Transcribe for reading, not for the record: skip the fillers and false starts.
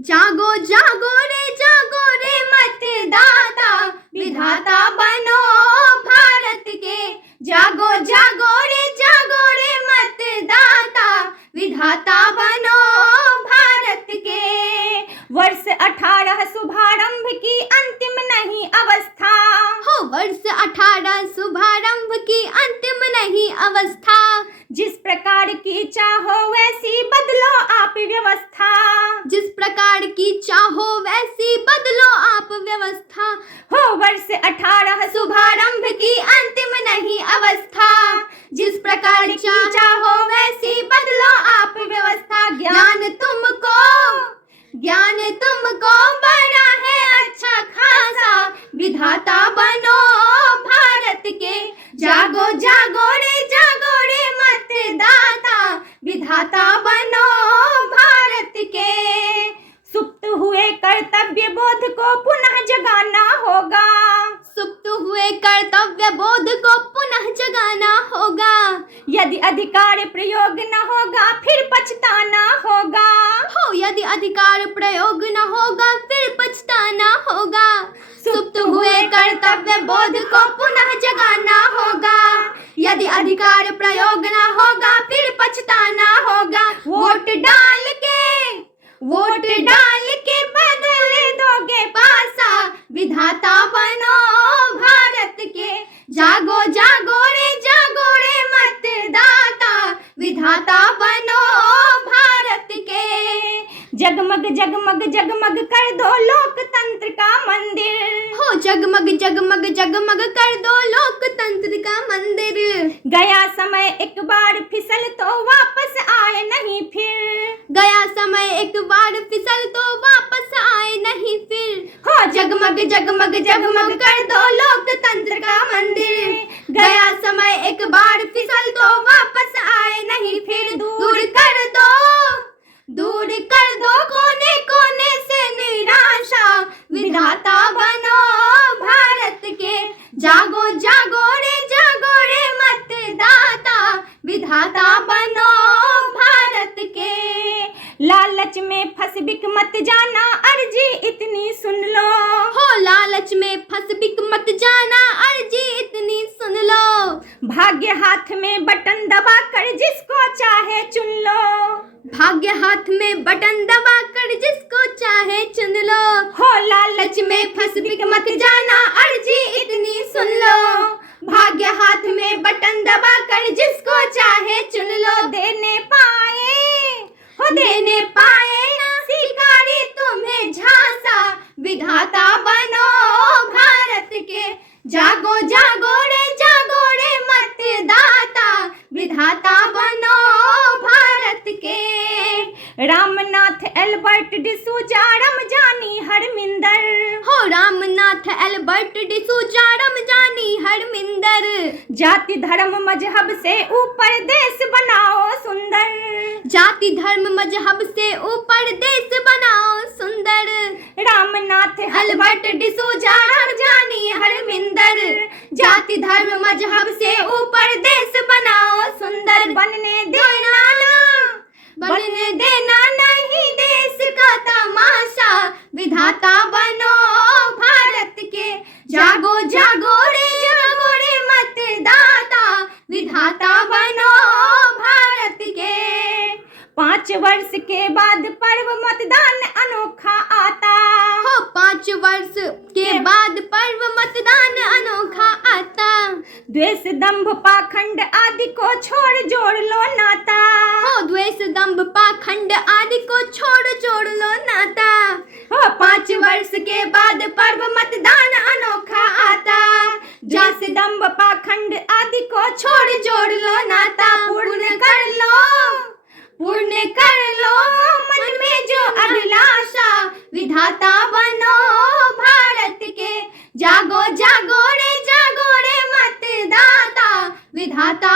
जागो जागो रे मतदाता, विधाता बनो भारत के। जागो जागो रे मतदाता, विधाता बनो भारत के। वर्ष 18 शुभारंभ की अंतिम नहीं अवस्था, हो वर्ष 18 शुभारंभ की अंतिम नहीं अवस्था। जिस प्रकार की चाहो वैसी बदलो आप व्यवस्था, जिस प्रकार की चाहो वैसी बदलो आप व्यवस्था। हो वर्ष 18 शुभारंभ की अंतिम नहीं अवस्था, जिस प्रकार की चाहो वैसी बदलो आप व्यवस्था। ज्ञान तुमको बड़ा है अच्छा खासा, विधाता बनो भारत के। जागो जागो रे मतदाता, विधाता बनो भारत के। सुप्त हुए कर्तव्य बोध को पुनः जगाना होगा, सुप्त हुए कर्तव्य बोध को पुनः जगाना होगा। यदि अधिकार प्रयोग न होगा फिर पछताना होगा, हो यदि अधिकार प्रयोग न होगा फिर पछताना होगा। सुप्त हुए कर्तव्य बोध को पुनः जगाना होगा, यदि अधिकार प्रयोग न होगा फिर पछताना होगा। वोट डाल के बदल दोगे पासा, विधाता बनो भारत के। जागो जागो रे मतदाता, विधाता बनो भारत के। जगमग जगमग जगमग कर दो लोकतंत्र का मंदिर, हो जगमग जगमग जगमग कर दो लोकतंत्र का मंदिर। गया समय एक बार फिसल तो वापस आए नहीं फिर, गया समय एक बार फिसल तो वापस आए नहीं फिर। हो जगमग जगमग जगमग कर दो लोकतंत्र का मंदिर। गया समय एक बार फिसल तो वापस आए नहीं फिर। दूर कर दो कोने कोने से निराशा, विधाता बनो भारत के। जागो जागो रे मतदाता, विधाता बनो भारत के। लालच में फंस बिक मत जाना अर्जी इतनी सुन लो, हो लालच में फंस बिक मत जाना अर्जी इतनी सुन लो। भाग्य हाथ में बटन दबा कर जिसको चाहे चुन लो, भाग्य हाथ में बटन दबा कर जिसको चाहे चुन लो। हो लालच में फंस बिक मत जाना अर्जी इतनी सुन लो। भाग्य हाथ में बटन दबा कर जिसको चाहे चुन लो। देने पाए ना स्वीकारी तुम्हें झांसा, विधाता बनो भारत के। जागो जागो रे मतदाता, विधाता बनो भारत के। रामनाथ एल्बर्ट डिसूजा रमजानी हरमिंदर, हो रामनाथ एल्बर्ट डिसूजा रमजानी हरमिंदर। जाति धर्म मजहब से ऊपर देश बनाओ सुंदर, जाति धर्म मजहब से ऊपर देश बनाओ सुंदर। रामनाथ एल्बर्ट डिसूजा रमजानी हरमिंदर। जाति धर्म मजहब से ऊपर देश बनाओ सुंदर। बनने देना नहीं देश का तमाशा, विधाता बनो भारत के। जागो जागो रे मतदाता, विधाता बनो भारत के। 5 वर्ष के बाद पर्व मतदान अनोखा आता, हो 5 वर्ष के बाद पर्व मतदान अनोखा आता। द्वेष दंभ पाखंड आदि को छोड़ जोड़ लो नाता, हो द्वेष दंभ पाखंड आदि को जोड़ लो नाता। हो 5 वर्ष के बाद पर्व मतदान अनोखा आता। द्वेष दंभ पाखंड आदि को जोड़ लो नाता। पूर्ण कर लो मन में जो अभिलाषा, विधाता बनो भारत के। जागो जागो रे मतदाता, विधाता